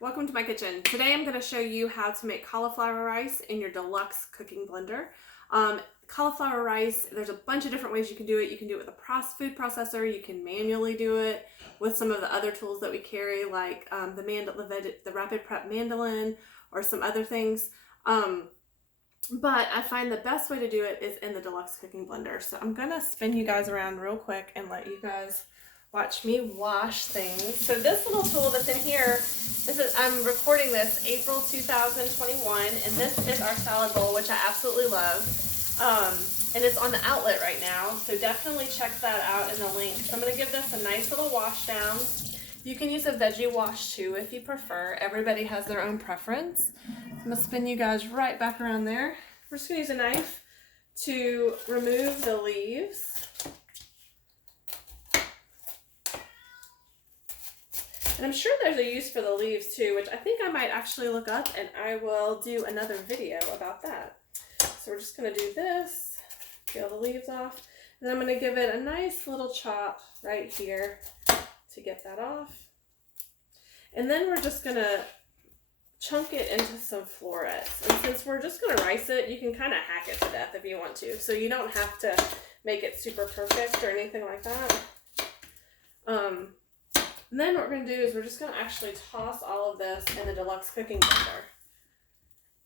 welcome to my kitchen. Today I'm going to show you how to make cauliflower rice in your Deluxe Cooking Blender. Cauliflower rice, there's a bunch of different ways you can do it. You can do it with a food processor, you can manually do it with some of the other tools that we carry like the Rapid Prep mandolin or some other things. But I find the best way to do it is in the Deluxe Cooking Blender. So I'm going to spin you guys around real quick and let you guys watch me wash things. So this little tool that's in here, I'm recording this April 2021, and this is our salad bowl, which I absolutely love. And it's on the outlet right now, so definitely check that out in the link. So I'm going to give this a nice little wash down. You can use a veggie wash too if you prefer. Everybody has their own preference. I'm going to spin you guys right back around there. We're just going to use a knife to remove the leaves. And I'm sure there's a use for the leaves too, which I think I might actually look up, and I will do another video about that. So we're just going to do this, peel the leaves off, and then I'm going to give it a nice little chop right here to get that off. And then we're just going to chunk it into some florets. And since we're just going to rice it, you can kind of hack it to death if you want to. So you don't have to make it super perfect or anything like that. And then what we're going to do is we're just going to actually toss all of this in the Deluxe Cooking Blender.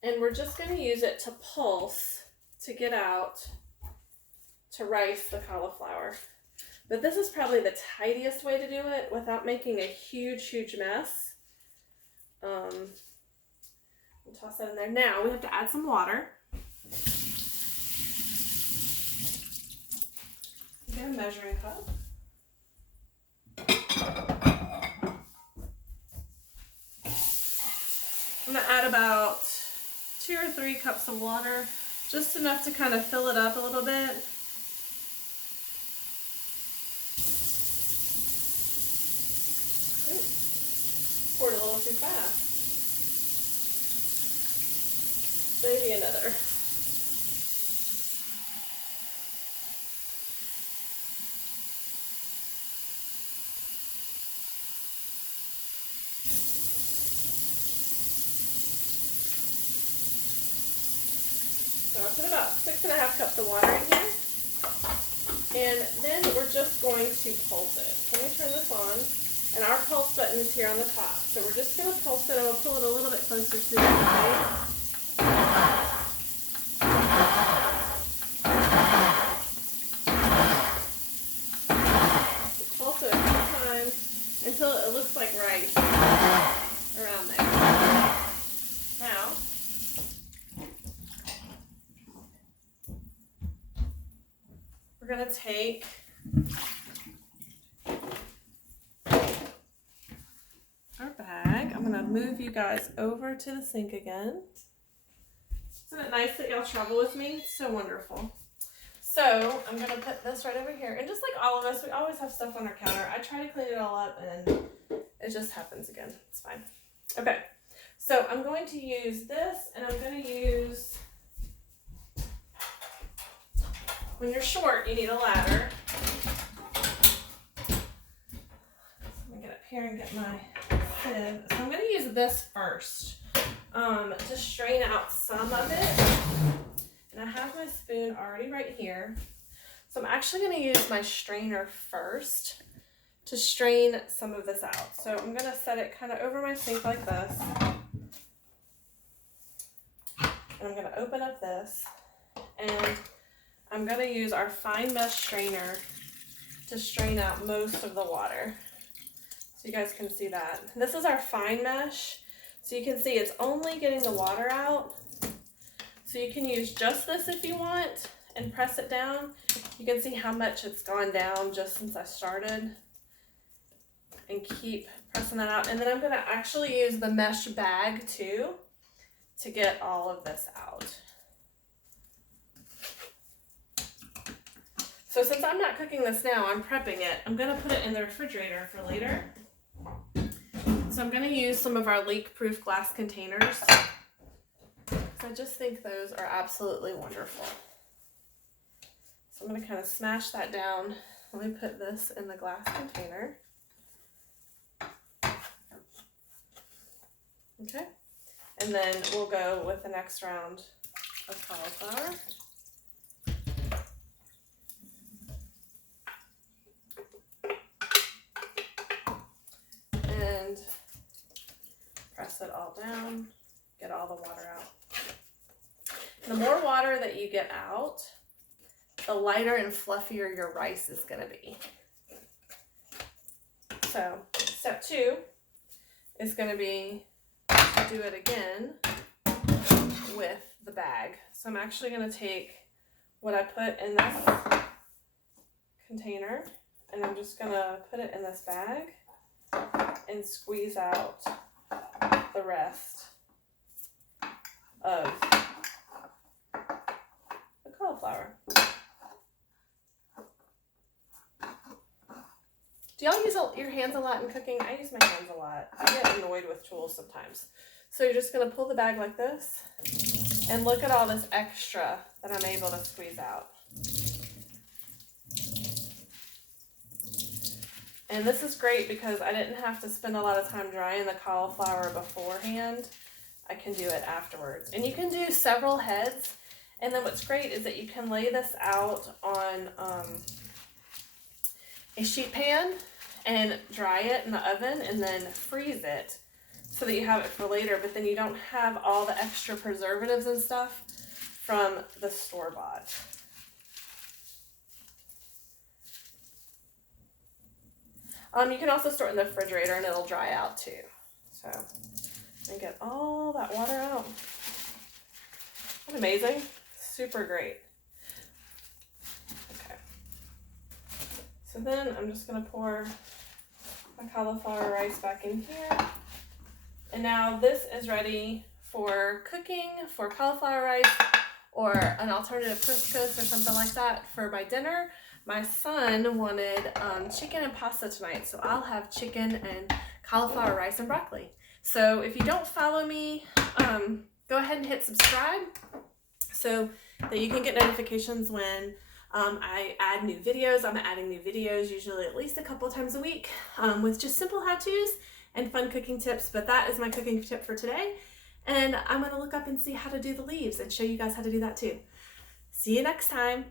And we're just going to use it to pulse to get out, to rice the cauliflower. But this is probably the tidiest way to do it without making a huge, huge mess. We'll toss that in there. Now we have to add some water. Get a measuring cup. I'm going to add about 2 or 3 cups of water, just enough to kind of fill it up a little bit. Ooh, poured a little too fast. Maybe another. So I'll put about 6½ cups of water in here, and then we're just going to pulse it. So let me turn this on, and our pulse button is here on the top. So we're just going to pulse it, and we'll pull it a little bit closer to the side. So pulse it a few times until it looks like rice around there. Now, we're going to take our bag. I'm going to move you guys over to the sink again. Isn't it nice that y'all travel with me? It's so wonderful. So I'm going to put this right over here. And just like all of us, we always have stuff on our counter. I try to clean it all up and it just happens again. It's fine. Okay. So I'm going to use this, and I'm going to use... When you're short, you need a ladder. So I'm going to get up here and get my sieve. So I'm going to use this first to strain out some of it. And I have my spoon already right here. So I'm actually going to use my strainer first to strain some of this out. So I'm going to set it kind of over my sink like this. And I'm going to open up this, and I'm going to use our fine mesh strainer to strain out most of the water. So you guys can see that. This is our fine mesh. So you can see it's only getting the water out. So you can use just this if you want and press it down. You can see how much it's gone down just since I started. And keep pressing that out. And then I'm going to actually use the mesh bag too to get all of this out. So since I'm not cooking this now, I'm prepping it. I'm going to put it in the refrigerator for later. So I'm going to use some of our leak-proof glass containers. I just think those are absolutely wonderful. So I'm going to kind of smash that down. Let me put this in the glass container. Okay, and then we'll go with the next round of cauliflower. And press it all down, get all the water out. The more water that you get out, the lighter and fluffier your rice is going to be. So step 2 is going to be to do it again with the bag. So I'm actually going to take what I put in this container and I'm just going to put it in this bag and squeeze out the rest of the cauliflower. Do y'all use your hands a lot in cooking? I use my hands a lot. I get annoyed with tools sometimes. So you're just going to pull the bag like this and look at all this extra that I'm able to squeeze out. And this is great because I didn't have to spend a lot of time drying the cauliflower beforehand. I can do it afterwards. And you can do several heads. And then what's great is that you can lay this out on a sheet pan and dry it in the oven and then freeze it so that you have it for later, but then you don't have all the extra preservatives and stuff from the store-bought. You can also store it in the refrigerator and it'll dry out too. So, and get all that water out. Isn't amazing? Super great. Okay. So then I'm just going to pour my cauliflower rice back in here. And now this is ready for cooking, for cauliflower rice or an alternative couscous or something like that for my dinner. My son wanted chicken and pasta tonight, so I'll have chicken and cauliflower rice and broccoli. So if you don't follow me, go ahead and hit subscribe so that you can get notifications when I add new videos. I'm adding new videos usually at least a couple of times a week with just simple how-tos and fun cooking tips, but that is my cooking tip for today. And I'm going to look up and see how to do the leaves and show you guys how to do that too. See you next time.